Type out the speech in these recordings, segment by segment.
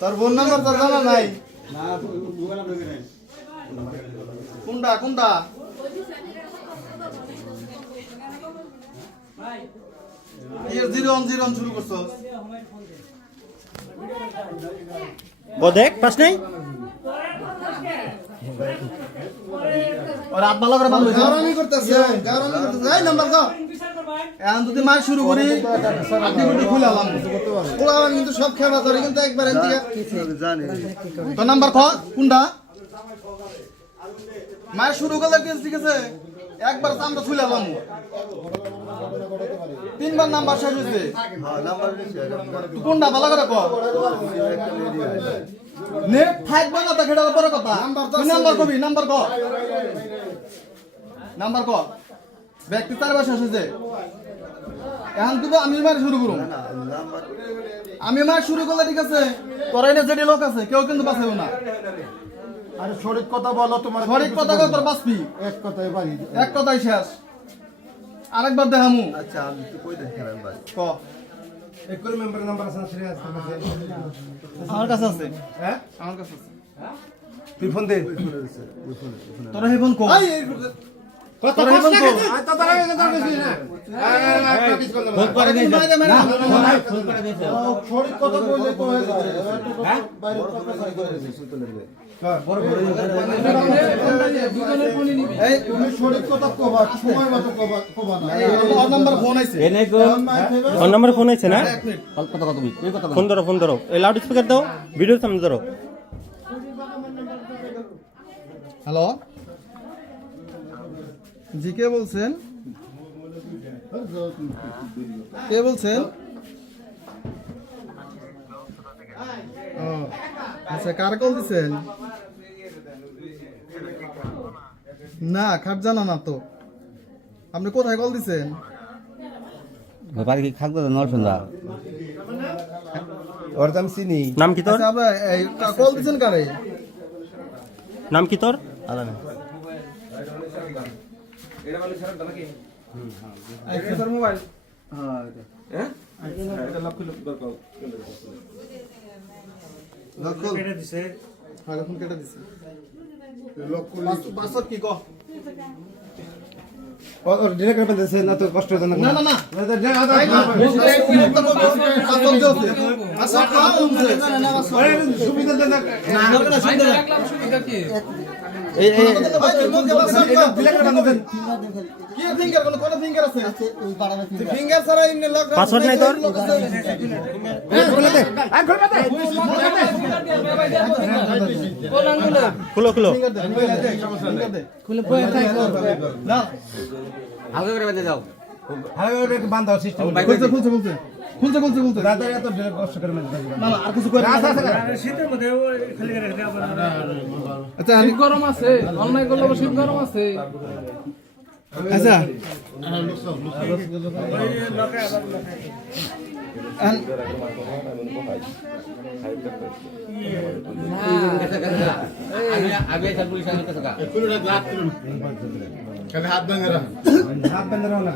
তোর বোন নাম্বার তোর জানা নাই কোনটা কোনটা জিরো অন শুরু করছো দেখ পাস নাই আর রাত ভালো করে বান্ধব গারামি করতেছে এই নাম্বার দাও এখন যদি মার শুরু করি আপনি কিন্তু খুলে আলাম খোলা কিন্তু সব খেলা ধরে কিন্তু একবার এদিকে জানি তো নাম্বার ক কোনটা মার শুরু করলে ঠিক আছে একবার আমরা খুলে আলাম তিনবার নাম্বার শেষ হয়েছে হ্যাঁ নাম্বার কোনটা ভালো করে ক নেট থাকবে না তো সেটা বড় কথা নাম্বার কবি নাম্বার ক ব্যক্তি তার বাসা এসেছে এখন কিন্তু আমি মার শুরু করুন আমি মার শুরু করলে ঠিক আছে তোরা এনে যেটি লোক আছে কেউ কিন্তু বাঁচাবো না আরে সঠিক কথা বলো তোমার সঠিক কথা কর তোর বাঁচবি এক কথাই শেষ আরেকবার দেখামু আচ্ছা আমি তো কই দেখালাম ভাই ক এক করে মেম্বার নাম্বার আছে না সিরিয়াস আমার কাছে আছে হ্যাঁ আমার কাছে আছে তুই ফোন দে তোরা হে ফোন কর কথা বল না তো তারা কথা কইছিস না ফোন করে নেই ফোন করে দিয়েছে সঠিক কথা কইলে তো হয়ে যাবে হ্যাঁ বাইরে কথা সাই করে দিয়েছিস তো লাগবে বড় দুজনের ফোন নিবি এই তুমি সঠিক কথা কবা সময় মতো কবা না এই নাম্বার ফোন আইছে এনে কো ফোন নাম্বার ফোন আইছে না কথা তুমি এই কথা ফোন ধরো এই লাউড স্পিকার দাও ভিডিও সামনে ধরো হ্যালো জি কে বলছেন ও আচ্ছা কার কল দিছেন না খাট জানা না তো আপনি কোথায় কল দিছেন ব্যাপারে কি খাক দাও নরসন্দা ওর দাম চিনি নাম কি তোর আচ্ছা আপনি এই কল দিছেন কারে নাম কি তোর আলাদা এটা বলে স্যার নাকি এই তোর মোবাইল হ্যাঁ এটা লক্ষ দরকার লক্ষ কেটে দিছে হ্যাঁ লক্ষ কেটে দিছে লক্ষ পাসওয়ার্ড কি কো ওর ডিরেক্টর বলতেছে না তো কষ্ট হতো না না সুবিধা দেন না সুবিধা কি এই ডিরেক্টর বলতেছেন কি ফিঙ্গার কোন ফিঙ্গার আছে ফিঙ্গার ছাড়া ইনে লক পাসওয়ার্ড নাই তোর খুলো খুলে পয়সা থাকে না হালকা করে বেঁধে দাও হালকা করে বাঁধাও সিস্টেম খুলছে দাদা এত কষ্ট করে না আর কিছু করে শীতের মধ্যে খালি করে রেখে আবার আচ্ছা শীত গরম আছে অনলাইন করলে শীত গরম আছে আচ্ছা হাত বেঁধে রাখো না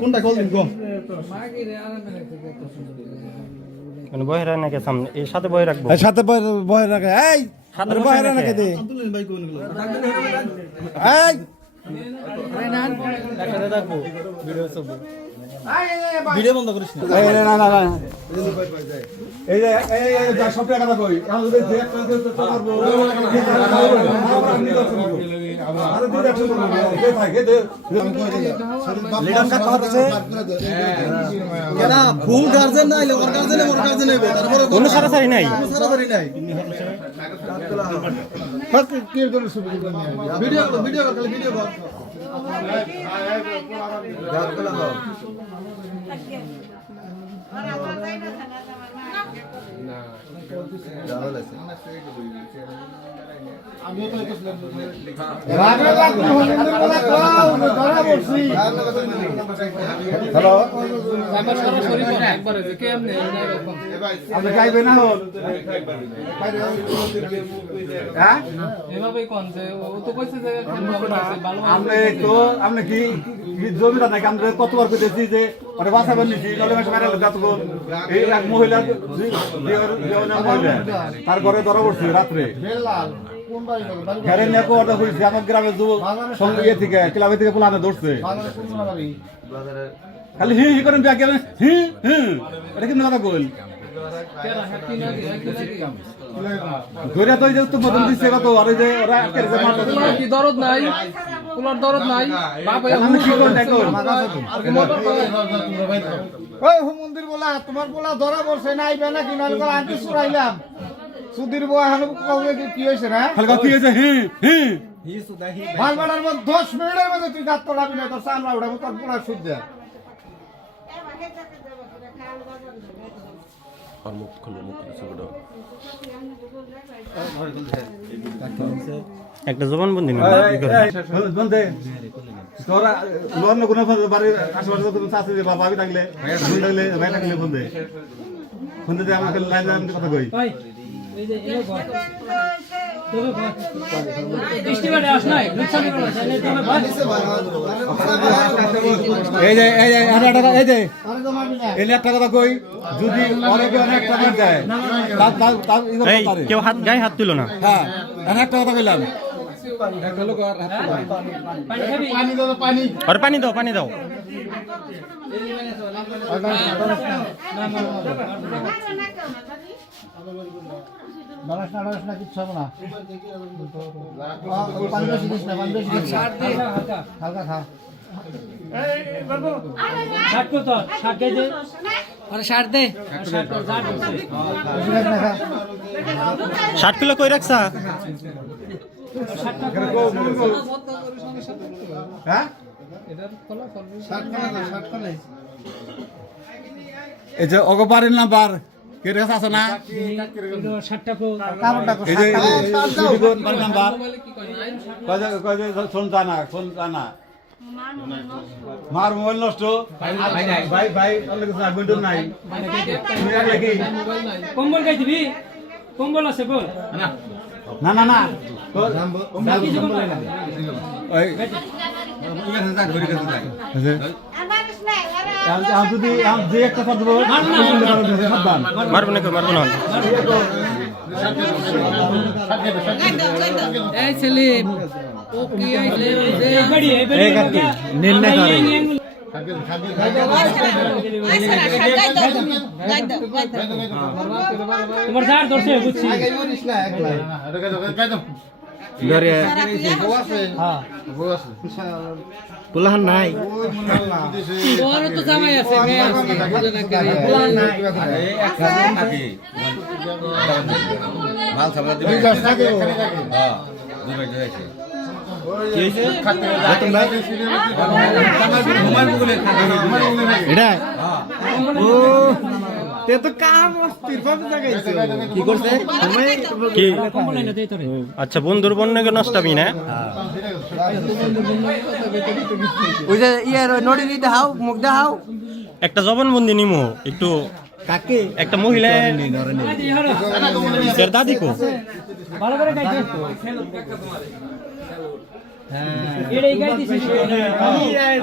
কোনটা কল দিন গো মানে বহেরা নাকি সামনে এর সাথে বহে রাখবো সাথে বহে রাখে এই সাথে বহে রাখে দে আব্দুল ভাই কোন গুলো এই একসাথে রাখবো ভিডিও বন্ধ করিস না না এই যে এই যা সব টাকা কই এখন যদি দেখ করব আরে দুই একশো কে থাকে দে লিডার কাট করতেছে কেনা ফুল গার্জেন নাই ওর গার্জেন মোর গার্জেন হইবে তারপরে কোনো সারাসারি নাই ফাক কি এর জন্য সুবিধা ভিডিও কর খালি ভিডিও কর রাগে লাগলো হলিদের বলা কও ধরা বলছি হ্যালো আমার সরাসরি কোন একবারে যে কেমনে আপনি গাইবে না হল হ্যাঁ এভাবেই কোন যে ও তো কইছে যে খেলবা আছে ভালো আপনি কি জমিটা নাকি আমরা কতবার কইতেছি যে আরে বাসাবার নিছি নলে মাসে মারা যাত গো এই এক মহিলা তার ঘরে ধরা পড়ছে রাত্রে ঘরে নিয়ে কথা হইছে আমার গ্রামের যুবক সঙ্গে ইয়ে থেকে ক্লাবে থেকে পোলানে ধরছে খালি হি হি করেন ব্যাগ গেলেন হি হি এটা কিন্তু কথা কইল কেরা হ্যাপি না ধরে তো যে তো বদল দিছে কত আর ওই যে ওরা এর যে মারতে তোমার কি দরদ নাই তোমার দরদ নাই বাপ আপনি কি করেন এখন ওই মন্দির বলা তোমার বলা ধরা পড়ছে না আইবে না কিনা করে আনতে সুরাইলাম সুধীর বউ এখন কবে কি হইছে না খালি কি হইছে হি হি ভালবাড়ার মধ্যে 10 মিনিটের মধ্যে তুই গাত তোলাবি না তোর সামলা উঠাবো তোর পুরা সুদ দে একটা জবানবন্দি না বন্ধে তোরা লোন কোন বাড়ি আশেপাশে তুমি চাষি যে বাবা আমি থাকলে ভাই থাকলে বন্ধে বন্ধে যে আমাকে লাইন আমি কথা কই ভাই এই যে এই ঘর ইস্টিমেটে আস নাই রিকশানি বলা জানে তুমি ভাই এই যে এই যে এই একটা কথা কই যদি অনেকে অনেক টাকা দেয় তার এই কেউ হাত গায়ে হাত তুলো না হ্যাঁ আমি একটা কথা কইলাম পানি দাও পানি আর পানি দাও পানি দাও বালাস না কিছু হবে না পানি বেশি দিস না পানি বেশি দিস না হালকা খা বেশি রাখ না খা 60 কিলো কই রাখছা হ্যাঁ শার্ট খানা এই যে অগপারের নাম্বার কে রেখা আছে না কারণটা এই যে বাড়ির নাম্বার কয় যে ফোন জানা মার মোবাইল নষ্ট ভাই অনেক কিছু আগুন নাই তুমি রাখলে কি কম্বল গাই দিবি কম্বল আছে বল না ওই যদি যে একটা কথা দেবো সাবধান মারবো না মারবো না এই ছেলে ও কি আইলে এই গাড়ি নির্ণয় করে তোমার যার দর্শে বুঝছি পোলাহান নাই ওর তো জামাই আছে মেয়ে আছে বুঝে না করে পোলান নাই মাল সামলা দিবে হ্যাঁ দুই ভাই যাইছে কি হইছে বেতন ভাই মোবাইল বগলে এটা ও তে তো কাম অস্থির ভাবে জাগাইছে কি করছে কি কম্বল এনে দেই তোরে আচ্ছা বন্ধুর বন্যকে নষ্টাবি না ওই যে ইয়ার নড়ি দেখাও মুখ দেখাও একটা জবানবন্দি নিমু একটু কাকে একটা মহিলা এর দাদি কো ভালো করে গাইতে এটাই গাই দিছিস আয়